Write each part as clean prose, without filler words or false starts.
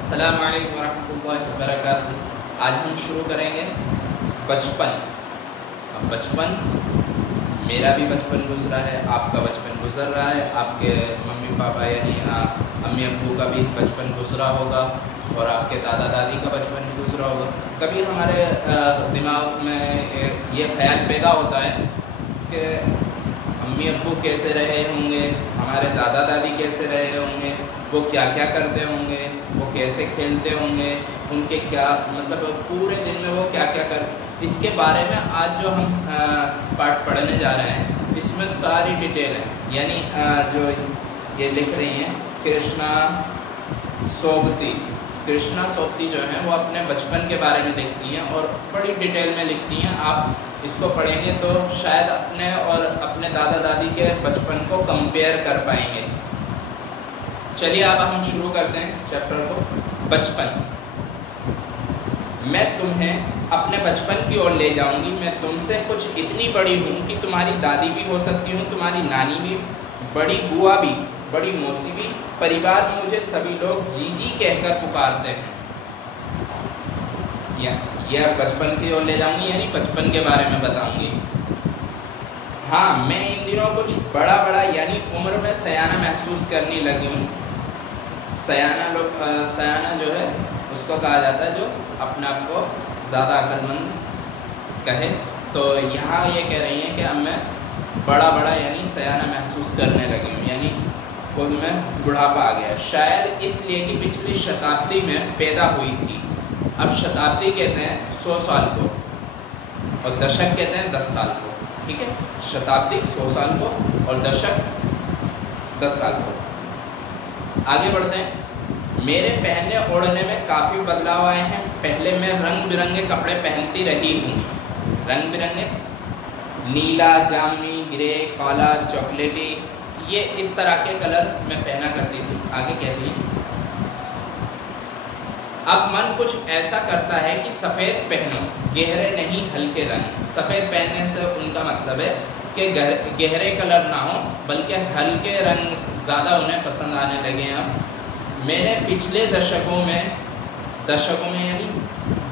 अस्सलामु अलैकुम वरहमतुल्लाहि वबरकातुहू। आज हम शुरू करेंगे बचपन। अब बचपन, मेरा भी बचपन गुजरा है, आपका बचपन गुजर रहा है, आपके मम्मी पापा यानी अम्मी अब्बू का भी बचपन गुजरा होगा और आपके दादा दादी का बचपन भी गुजरा होगा। कभी हमारे दिमाग में ये ख्याल पैदा होता है कि अम्मी अब्बू कैसे रहे होंगे, हमारे दादा दादी कैसे रहे होंगे, वो क्या क्या करते होंगे, वो कैसे खेलते होंगे, उनके क्या मतलब पूरे दिन में वो क्या क्या कर। इसके बारे में आज जो हम पाठ पढ़ने जा रहे हैं इसमें सारी डिटेल है। यानी जो ये लिख रही हैं कृष्णा सोबती जो हैं वो अपने बचपन के बारे में लिखती हैं और बड़ी डिटेल में लिखती हैं। आप इसको पढ़ेंगे तो शायद अपने और अपने दादा दादी के बचपन को कंपेयर कर पाएंगे। चलिए अब हम शुरू करते हैं चैप्टर को। बचपन। मैं तुम्हें अपने बचपन की ओर ले जाऊंगी। मैं तुमसे कुछ इतनी बड़ी हूँ कि तुम्हारी दादी भी हो सकती हूँ, तुम्हारी नानी भी, बड़ी बुआ भी, बड़ी मौसी भी। परिवार में मुझे सभी लोग जीजी कहकर पुकारते हैं। यह बचपन की ओर ले जाऊंगी यानी बचपन के बारे में बताऊंगी। हाँ, मैं इन दिनों कुछ बड़ा यानी उम्र में सयाना महसूस करने लगी हूँ। सयाना जो है उसको कहा जाता है जो अपने आप को ज़्यादा अक्लमंद कहे। तो यहाँ ये कह रही हैं कि अब मैं बड़ा यानी सयाना महसूस करने लगी हूँ, यानी खुद में बुढ़ापा आ गया। शायद इसलिए कि पिछली शताब्दी में पैदा हुई थी। अब शताब्दी कहते हैं 100 साल को और दशक कहते हैं 10 साल को। ठीक है, शताब्दी 100 साल को और दशक 10 साल को। आगे बढ़ते हैं। मेरे पहनने ओढ़ने में काफ़ी बदलाव आए हैं। पहले मैं रंग बिरंगे कपड़े पहनती रही हूँ। रंग बिरंगे, नीला, जामुनी, ग्रे, काला, चॉकलेटी, ये इस तरह के कलर मैं पहना करती थी। आगे कहती है, अब मन कुछ ऐसा करता है कि सफ़ेद पहनो, गहरे नहीं हल्के रंग। सफ़ेद पहनने से उनका मतलब है कि गहरे कलर ना हो बल्कि हल्के रंग ज़्यादा उन्हें पसंद आने लगे हैं। अब मैंने पिछले दशकों में यानी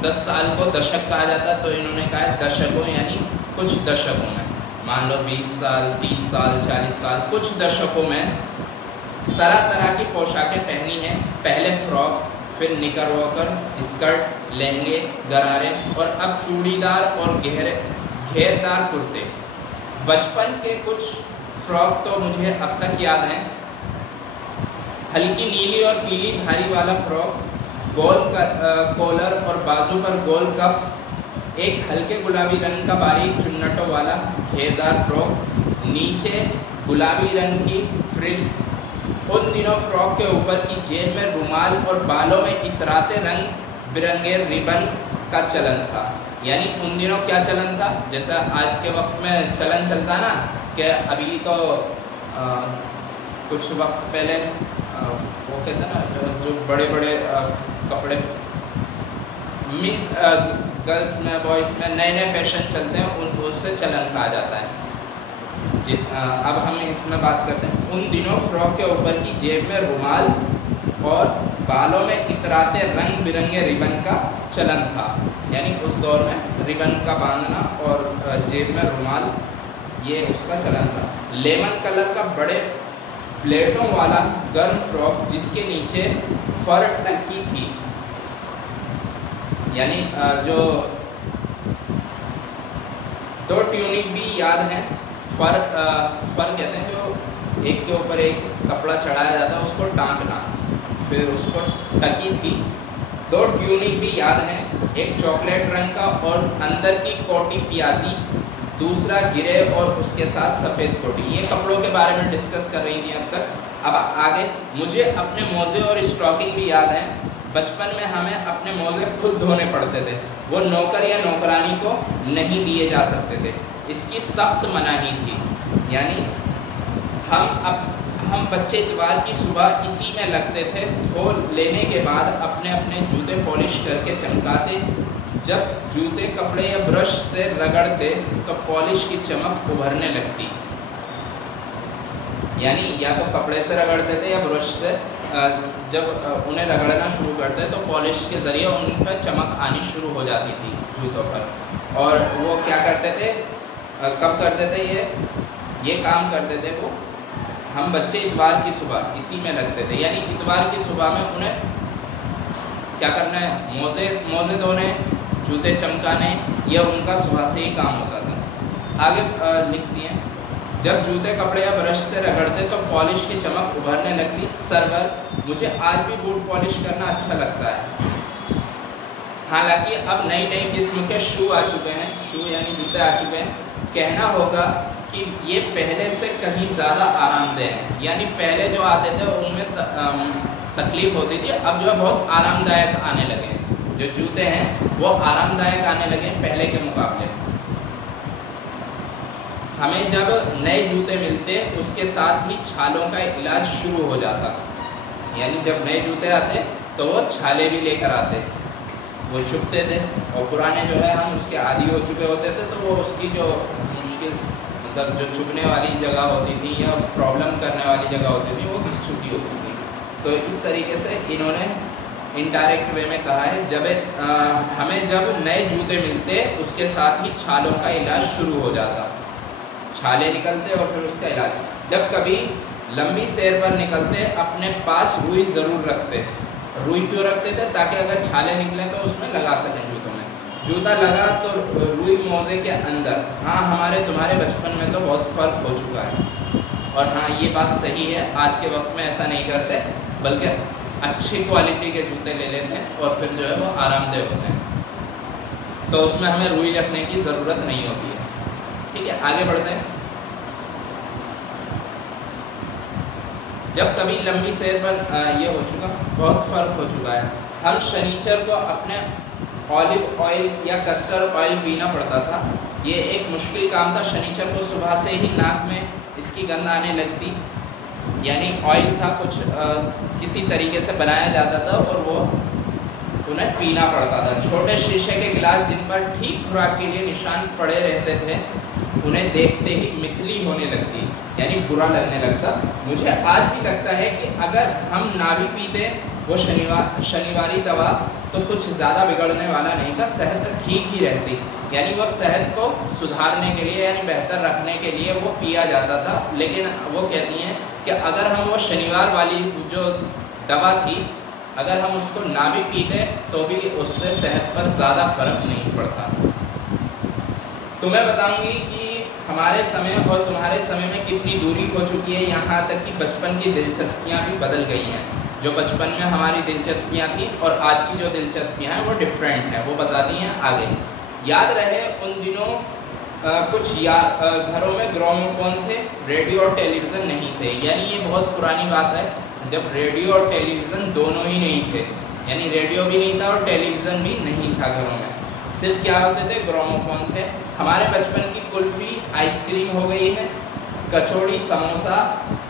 10 साल को दशक कहा जाता, तो इन्होंने कहा है दशकों यानी कुछ दशकों में, मान लो 20 साल, 30 साल, 40 साल, कुछ दशकों में तरह तरह की पोशाकें पहनी हैं। पहले फ्रॉक, फिर निकरवॉकर, स्कर्ट, लहंगे, गरारे और अब चूड़ीदार और घेरदार कुर्ते। बचपन के कुछ फ्रॉक तो मुझे अब तक याद हैं। हल्की नीली और पीली धारी वाला फ्रॉक, गोल कॉलर और बाजू पर गोल कफ, एक हल्के गुलाबी रंग का बारीक चुन्नटों वाला घेरदार फ्रॉक, नीचे गुलाबी रंग की फ्रिल। उन दिनों फ्रॉक के ऊपर की जेब में रुमाल और बालों में इतराते रंग बिरंगे रिबन का चलन था। यानी उन दिनों क्या चलन था, जैसा आज के वक्त में चलन चलता ना कि अभी तो कुछ वक्त पहले वो कहते हैं ना जो बड़े कपड़े मीन्स गर्ल्स में, बॉयज़ में नए फैशन चलते हैं, उससे चलन कहा जाता है। अब हम इसमें बात करते हैं। उन दिनों फ्रॉक के ऊपर की जेब में रुमाल और बालों में इतराते रंग बिरंगे रिबन का चलन था। यानी उस दौर में रिबन का बांधना और जेब में रुमाल, ये उसका चलन था। लेमन कलर का बड़े प्लेटों वाला गर्म फ्रॉक जिसके नीचे फर टकी थी, यानी जो 2 ट्यूनिक भी याद हैं। फर कहते हैं जो एक के ऊपर एक कपड़ा चढ़ाया जाता है उसको टांगना, फिर उसको टकी थी। 2 ट्यूनिक भी याद हैं, एक चॉकलेट रंग का और अंदर की कोटी पियासी, दूसरा गिरे और उसके साथ सफ़ेद कोटी। ये कपड़ों के बारे में डिस्कस कर रही थी अब तक। अब आगे, मुझे अपने मोज़े और स्टॉकिंग भी याद हैं। बचपन में हमें अपने मोज़े खुद धोने पड़ते थे, वो नौकर या नौकरानी को नहीं दिए जा सकते थे, इसकी सख्त मनाही थी। यानी हम बच्चे इतवार की सुबह इसी में लगते थे। धो लेने के बाद अपने अपने जूते पॉलिश करके चमकाते। जब जूते कपड़े या ब्रश से रगड़ते तो पॉलिश की चमक उभरने लगती। यानी या तो कपड़े से रगड़ते थे या ब्रश से जब उन्हें रगड़ना शुरू कर रगड़ते तो पॉलिश के ज़रिए उन पर चमक आनी शुरू हो जाती थी जूतों पर। और वो क्या करते थे, कब करते थे ये काम करते थे वो, हम बच्चे इतवार की सुबह इसी में लगते थे। यानी इतवार की सुबह में उन्हें क्या करना है, मोज़े धोने, जूते चमकाने, यह उनका सुबह से ही काम होता था। आगे लिखती हैं, जब जूते कपड़े या ब्रश से रगड़ते तो पॉलिश की चमक उभरने लगती। सरवर, मुझे आज भी बूट पॉलिश करना अच्छा लगता है। हालांकि अब नई नई किस्म के शू आ चुके हैं, शू यानी जूते आ चुके हैं। कहना होगा कि ये पहले से कहीं ज़्यादा आरामदेह हैं। यानी पहले जो आते थे उनमें तकलीफ होती थी, अब जो है बहुत आरामदायक आने लगे। जो जूते हैं वो आरामदायक आने लगे पहले के मुकाबले। हमें जब नए जूते मिलते उसके साथ ही छालों का इलाज शुरू हो जाता। यानी जब नए जूते आते तो वो छाले भी लेकर आते, वो चुभते थे। और पुराने जो है हम उसके आदी हो चुके होते थे तो वो उसकी जो मुश्किल मतलब जो चुभने वाली जगह होती थी या प्रॉब्लम करने वाली जगह होती थी वो घिस चुकी होती थी। तो इस तरीके से इन्होंने इनडायरेक्ट वे में कहा है, जब हमें जब नए जूते मिलते उसके साथ ही छालों का इलाज शुरू हो जाता। छाले निकलते और फिर उसका इलाज। जब कभी लंबी सैर पर निकलते अपने पास रुई ज़रूर रखते। रुई क्यों रखते थे, ताकि अगर छाले निकले तो उसमें लगा सकें जूतों में। जूता लगा तो रुई मोज़े के अंदर। हाँ, हमारे तुम्हारे बचपन में तो बहुत फ़र्क हो चुका है। और हाँ, ये बात सही है, आज के वक्त में ऐसा नहीं करते, बल्कि अच्छी क्वालिटी के जूते ले लेते हैं और फिर जो है वो आरामदेह होते हैं। तो उसमें हमें रुई रखने की ज़रूरत नहीं होती है। ठीक है, आगे बढ़ते हैं। जब कभी लंबी सैर पर ये हो चुका, बहुत फ़र्क हो चुका है। हम शनिचर को अपने ऑलिव ऑयल या कस्टर्ड ऑयल पीना पड़ता था। ये एक मुश्किल काम था। शनिचर को सुबह से ही नाक में इसकी गंध आने लगती। यानी ऑयल था कुछ किसी तरीके से बनाया जाता था और वो उन्हें पीना पड़ता था। छोटे शीशे के गिलास जिन पर ठीक खुराक के लिए निशान पड़े रहते थे, उन्हें देखते ही मितली होने लगती, यानी बुरा लगने लगता। मुझे आज भी लगता है कि अगर हम ना भी पीते वो शनिवारी दवा तो कुछ ज़्यादा बिगड़ने वाला नहीं था, सेहत ठीक ही रहती। यानी वो सेहत को सुधारने के लिए यानी बेहतर रखने के लिए वो पिया जाता था। लेकिन वो कहती हैं कि अगर हम वो शनिवार वाली जो दवा थी, अगर हम उसको ना भी पीते तो भी उससे सेहत पर ज़्यादा फर्क नहीं पड़ता। तो मैं बताऊंगी कि हमारे समय और तुम्हारे समय में कितनी दूरी हो चुकी है, यहाँ तक कि बचपन की दिलचस्पियाँ भी बदल गई हैं। जो बचपन में हमारी दिलचस्पियाँ थी और आज की जो दिलचस्पियाँ हैं वो डिफरेंट हैं, वो बताती हैं आगे। याद रहे उन दिनों कुछ घरों में ग्रामोफोन थे, रेडियो और टेलीविज़न नहीं थे। यानी ये बहुत पुरानी बात है, जब रेडियो और टेलीविज़न दोनों ही नहीं थे। यानी रेडियो भी नहीं था और टेलीविज़न भी नहीं था घरों में, सिर्फ क्या होते थे, ग्रामोफोन थे। हमारे बचपन की कुल्फ़ी आइसक्रीम हो गई है, कचौड़ी समोसा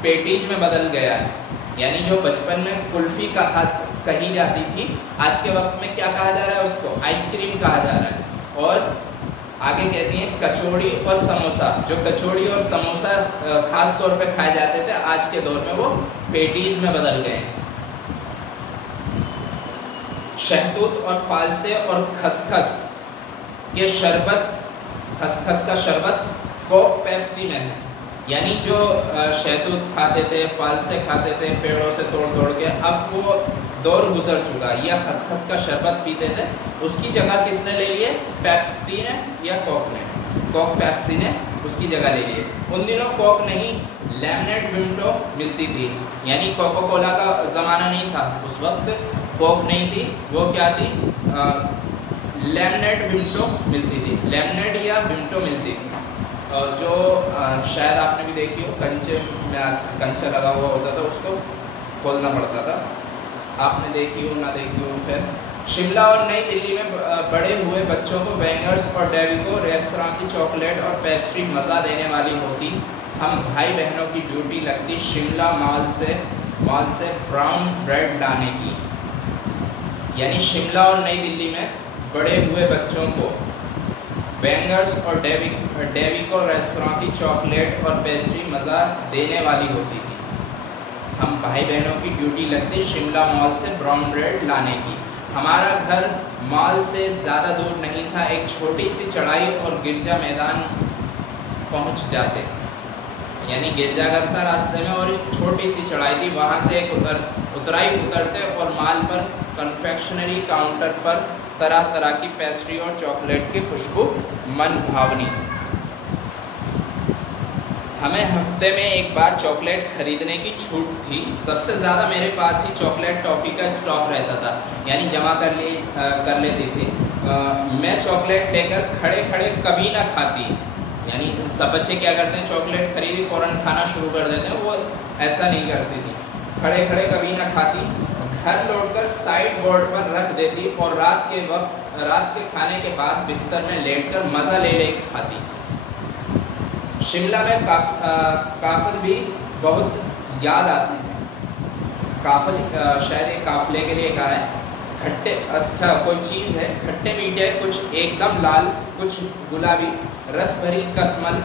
पेटीज में बदल गया है। यानी जो बचपन में कुल्फ़ी कही जाती थी, आज के वक्त में क्या कहा जा रहा है, उसको आइसक्रीम कहा जा रहा है। और आगे कहती हैं कचौड़ी और समोसा। जो कचौड़ी और समोसा ख़ास तौर पे खाए जाते थे, आज के दौर में वो पेटीज में बदल गए हैं। शहतूत और फालसे और खसखस के शरबत, खसखस का शरबत कोक पेप्सी में है। यानी जो शहतूत खाते थे, फालसे खाते थे पेड़ों से तोड़ तोड़ के, अब वो दौर गुजर चुका। या खसखस का शरबत पीते थे, उसकी जगह किसने ले लिए, पेप्सी ने या कोक ने। कोक पेप्सी ने उसकी जगह ले लिए। उन दिनों कोक नहीं, लेमनेड विम्टो मिलती थी। यानी कोको कोला का ज़माना नहीं था उस वक्त, कोक नहीं थी, वो क्या थी, लेमनेड विम्टो मिलती थी। लेमनेड या विम्टो मिलती थी, और जो शायद आपने भी देखी हो, कंचे में कंचा लगा हुआ होता था, उसको खोलना पड़ता था। आपने देखी हो ना देखी हो। फिर शिमला और नई दिल्ली में बड़े हुए बच्चों को वेंगर्स और डेविको रेस्तरां की चॉकलेट और पेस्ट्री मज़ा देने वाली होती। हम भाई बहनों की ड्यूटी लगती शिमला मॉल से ब्राउन ब्रेड लाने की। यानी शिमला और नई दिल्ली में बड़े हुए बच्चों को वेंगर्स और डेविको रेस्तरां की चॉकलेट और पेस्ट्री मज़ा देने वाली होती थी। हम भाई बहनों की ड्यूटी लगती शिमला मॉल से ब्राउन ब्रेड लाने की। हमारा घर मॉल से ज़्यादा दूर नहीं था, एक छोटी सी चढ़ाई और गिरजा मैदान पहुंच जाते, यानी गिरजाघर था रास्ते में और एक छोटी सी चढ़ाई थी, वहाँ से एक उतरते और मॉल पर कन्फेक्शनरी काउंटर पर तरह तरह की पेस्ट्री और चॉकलेट की खुशबू मन भावनी। हमें हफ्ते में एक बार चॉकलेट खरीदने की छूट थी। सबसे ज़्यादा मेरे पास ही चॉकलेट टॉफ़ी का स्टॉक रहता था, यानी जमा कर लेते थे। मैं चॉकलेट लेकर खड़े खड़े कभी ना खाती, यानी सब बच्चे क्या करते हैं, चॉकलेट खरीदी फ़ौरन खाना शुरू कर देते हैं, वो ऐसा नहीं करती थी। खड़े खड़े कभी ना खाती, घर लौटकर साइड बोर्ड पर रख देती और रात के खाने के बाद बिस्तर में लेटकर मज़ा ले खाती। शिमला में काफिल भी बहुत याद आते हैं। काफिल शायद एक काफिले के लिए कहा है। खट्टे, अच्छा कोई चीज़ है, खट्टे मीठे, कुछ एकदम लाल, कुछ गुलाबी, रस भरी कसमल,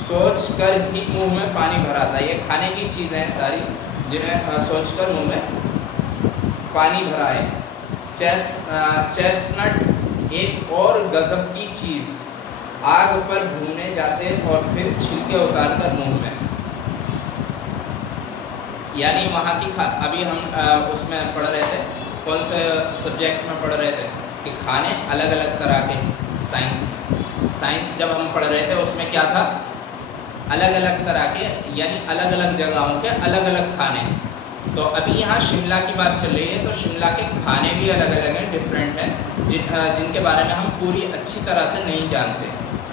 सोच कर ही मुंह में पानी भर आता है। ये खाने की चीज़ें हैं सारी, जिन्हें सोचकर मुंह में पानी भरा है। चेस्टनट एक और गजब की चीज़, आग पर भूने जाते और फिर छिलके उतारकर मुंह में, यानी वहाँ की अभी हम उसमें पढ़ रहे थे, कौन से सब्जेक्ट में पढ़ रहे थे कि खाने अलग अलग तरह के, साइंस जब हम पढ़ रहे थे उसमें क्या था, अलग अलग तरह के, यानी अलग अलग जगहों के अलग अलग खाने। तो अभी यहाँ शिमला की बात चल रही है, तो शिमला के खाने भी अलग अलग हैं, डिफरेंट हैं, जिनके बारे में हम पूरी अच्छी तरह से नहीं जानते।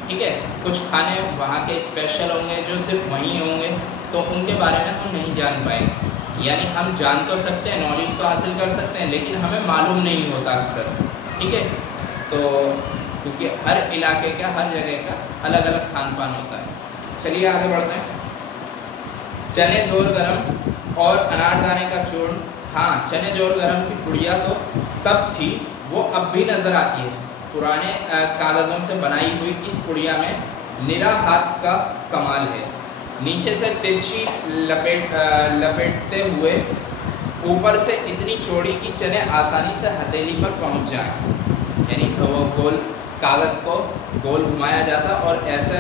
ठीक है, कुछ खाने वहाँ के स्पेशल होंगे जो सिर्फ वहीं होंगे, तो उनके बारे में हम नहीं जान पाएंगे। यानी हम जान तो सकते हैं, नॉलेज तो हासिल कर सकते हैं, लेकिन हमें मालूम नहीं होता अक्सर। ठीक है, तो क्योंकि हर इलाके का, हर जगह का अलग अलग खान पान होता है। चलिए आगे बढ़ते हैं। चने जोर गरम और अनारदाने का चूर्ण। हाँ, चने जोर गरम की पुड़िया तो तब थी, वो अब भी नज़र आती है। पुराने कागज़ों से बनाई हुई इस पुड़िया में निरा हाथ का कमाल है। नीचे से तिरछी लपेटते हुए ऊपर से इतनी चौड़ी कि चने आसानी से हथेली पर पहुंच जाएं। यानी वो गोल कागज़ को गोल घुमाया जाता और ऐसे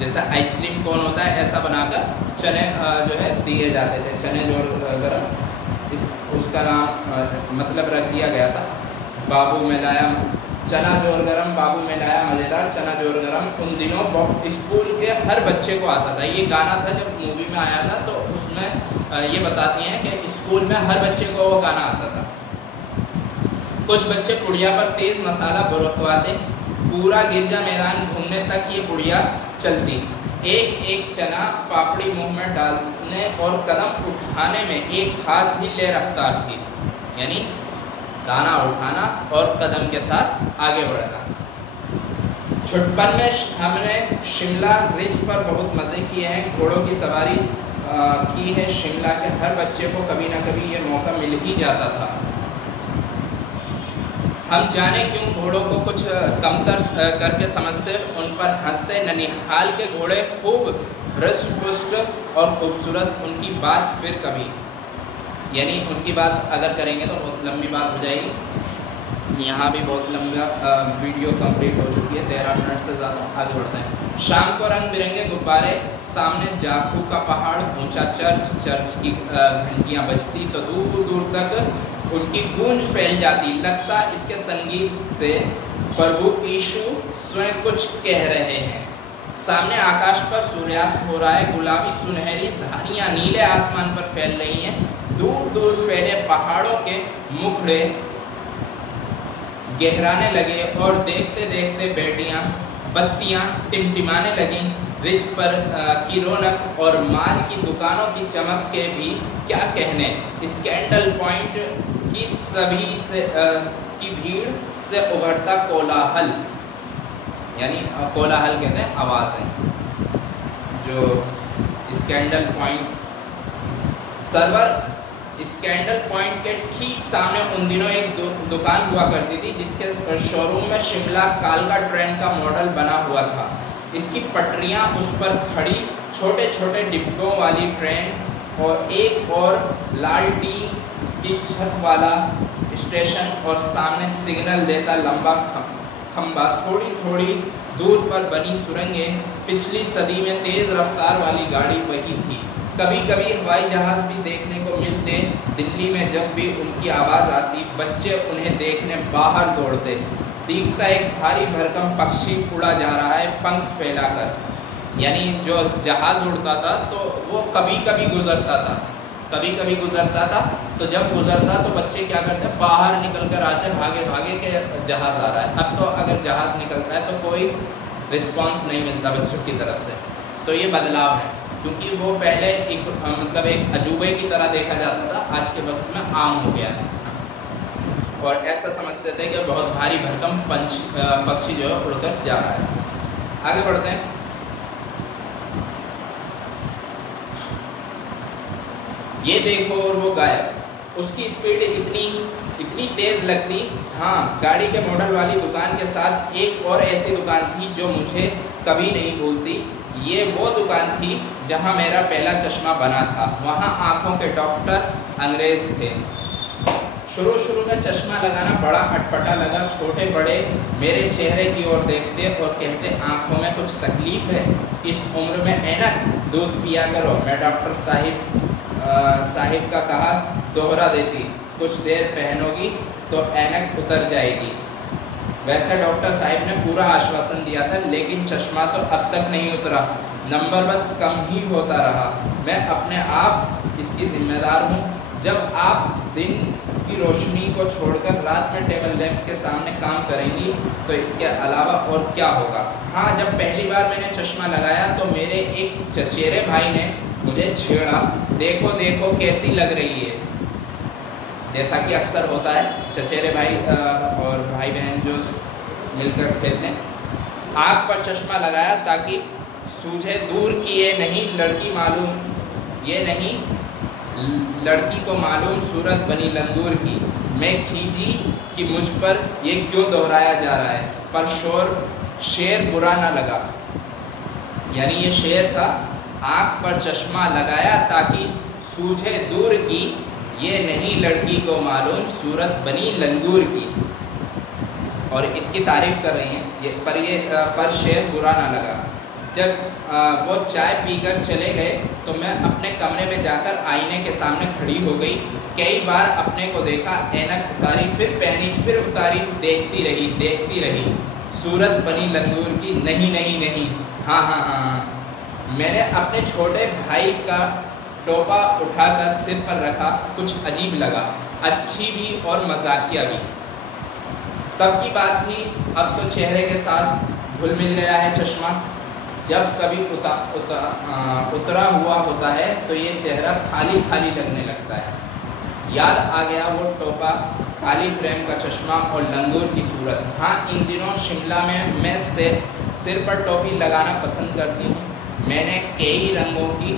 जैसा आइसक्रीम कोन होता है ऐसा बनाकर चने जो है दिए जाते थे। चने जोर गरम उसका नाम मतलब रख दिया गया था। बाबू में लाया चना जोर गरम, बाबू में लाया मज़ेदार चना जोर गरम। उन दिनों स्कूल के हर बच्चे को आता था। ये गाना था जब मूवी में आया था, तो उसमें ये बताती हैं कि स्कूल में हर बच्चे को वो गाना आता था। कुछ बच्चे पुड़िया पर तेज़ मसाला बरकवाते, पूरा गिरजा मैदान घूमने तक ये पुड़िया चलती। एक एक चना पापड़ी मुंह में डालने और कदम उठाने में एक खास ही ले रफ्तार थी, यानी दाना उठाना और कदम के साथ आगे बढ़ना। छुटपन में हमने शिमला रिज पर बहुत मज़े किए हैं, घोड़ों की सवारी की है। शिमला के हर बच्चे को कभी ना कभी ये मौका मिल ही जाता था। हम जाने क्यों घोड़ों को कुछ कमतर करके समझते, उन पर हंसते। ननिहाल के घोड़े खूब हृष्ट-पुष्ट और खूबसूरत। उनकी बात फिर कभी, यानी उनकी बात अगर करेंगे तो बहुत लंबी बात हो जाएगी। यहाँ भी बहुत लंबा वीडियो कंप्लीट हो चुकी है, 13 मिनट से ज़्यादा। आगे बढ़ते हैं। शाम को रंग बिरंगे गुब्बारे, सामने जाखू का पहाड़, ऊंचा चर्च की घंटियाँ बजती तो दूर दूर तक उनकी गूंज फैल जाती। लगता इसके संगीत से प्रभु यीशु स्वयं कुछ कह रहे हैं। सामने आकाश पर सूर्यास्त हो रहा है, गुलाबी सुनहरी धारियाँ नीले आसमान पर फैल रही हैं। दूर दूर फैले पहाड़ों के मुखड़े गहराने लगे और देखते देखते बत्तियां टिमटिमाने लगीं। रिज पर की रौनक और माल की दुकानों की चमक के भी क्या कहने। स्कैंडल पॉइंट की सभी से की भीड़ से उभरता कोलाहल, यानी कोलाहल कहते हैं आवाज़ है, जो scandal point server scandal point के ठीक सामने उन दिनों एक दुकान हुआ करती थी, जिसके शोरूम में शिमला कालका ट्रेन का मॉडल बना हुआ था। इसकी पटरियां, उस पर खड़ी छोटे छोटे डिब्बों वाली ट्रेन और एक और लालटीन की छत वाला स्टेशन और सामने सिग्नल देता लंबा खंबा, थोड़ी थोड़ी दूर पर बनी सुरंगें, पिछली सदी में तेज़ रफ्तार वाली गाड़ी वही थी। कभी कभी हवाई जहाज़ भी देखने को मिलते। दिल्ली में जब भी उनकी आवाज़ आती, बच्चे उन्हें देखने बाहर दौड़ते। दिखता एक भारी भरकम पक्षी उड़ा जा रहा है पंख फैलाकर, यानी जो जहाज़ उड़ता था तो वो कभी कभी गुजरता था, तो जब गुजरता तो बच्चे क्या करते, बाहर निकल कर आते, भागे भागे के जहाज़ आ रहा है। अब तो अगर जहाज़ निकलता है तो कोई रिस्पांस नहीं मिलता बच्चों की तरफ से। तो ये बदलाव है, क्योंकि वो पहले एक अजूबे की तरह देखा जाता था, आज के वक्त में आम हो गया है। और ऐसा समझते थे कि बहुत भारी भरकम पक्षी जो है उड़कर जा रहा है। आगे बढ़ते हैं। ये देखो और वो गायब। उसकी स्पीड इतनी तेज़ लगती। हाँ, गाड़ी के मॉडल वाली दुकान के साथ एक और ऐसी दुकान थी जो मुझे कभी नहीं भूलती। ये वो दुकान थी जहाँ मेरा पहला चश्मा बना था। वहाँ आँखों के डॉक्टर अंग्रेज़ थे। शुरू में चश्मा लगाना बड़ा अटपटा लगा। छोटे बड़े मेरे चेहरे की ओर देखते और कहते, आँखों में कुछ तकलीफ़ है, इस उम्र में ऐनक, दूध पिया करो। मैं डॉक्टर साहिब का कहा दोहरा देती, कुछ देर पहनोगी तो ऐनक उतर जाएगी। वैसे डॉक्टर साहिब ने पूरा आश्वासन दिया था, लेकिन चश्मा तो अब तक नहीं उतरा, नंबर बस कम ही होता रहा। मैं अपने आप इसकी जिम्मेदार हूँ। जब आप दिन की रोशनी को छोड़कर रात में टेबल लैंप के सामने काम करेंगी तो इसके अलावा और क्या होगा। हाँ, जब पहली बार मैंने चश्मा लगाया तो मेरे एक चचेरे भाई ने मुझे छेड़ा, देखो देखो कैसी लग रही है। जैसा कि अक्सर होता है, चचेरे भाई और भाई बहन जो मिलकर खेलते हैं। आँख पर चश्मा लगाया ताकि सूझे दूर की ये नहीं लड़की को मालूम सूरत बनी लंगूर की। मैं खींची कि मुझ पर ये क्यों दोहराया जा रहा है, पर शेर बुरा ना लगा। यानी ये शेर था, आँख पर चश्मा लगाया ताकि सूझे दूर की ये नहीं लड़की को मालूम सूरत बनी लंगूर की। और इसकी तारीफ़ कर रही हैं पर शेर बुरा ना लगा। जब वो चाय पीकर चले गए तो मैं अपने कमरे में जाकर आईने के सामने खड़ी हो गई। कई बार अपने को देखा, ऐनक उतारी, फिर पहनी, फिर उतारी, देखती रही। सूरत बनी लंगूर की, नहीं, हाँ। मैंने अपने छोटे भाई का टोपा उठाकर सिर पर रखा। कुछ अजीब लगा, अच्छी भी और मजाकिया भी। तब की बात थी, अब तो चेहरे के साथ घुल मिल गया है चश्मा। जब कभी उतरा हुआ होता है तो ये चेहरा खाली लगने लगता है। याद आ गया वो टोपा, काली फ्रेम का चश्मा और लंगूर की सूरत। हाँ, इन दिनों शिमला में मैं सिर पर टोपी लगाना पसंद करती हूँ। मैंने कई रंगों की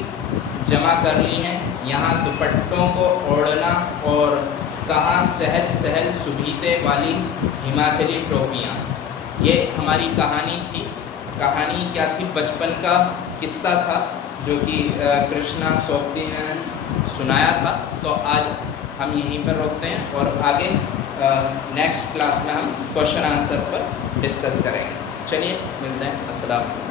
जमा कर ली हैं। यहाँ दुपट्टों को ओढ़ना और कहाँ सहज सुभीते वाली हिमाचली टोपियाँ। ये हमारी कहानी थी। कहानी क्या थी? बचपन का किस्सा था जो कि कृष्णा सोपती ने सुनाया था। तो आज हम यहीं पर रोकते हैं और आगे नेक्स्ट क्लास में हम क्वेश्चन आंसर पर डिस्कस करेंगे। चलिए, मिलते हैं। अस्सलाम।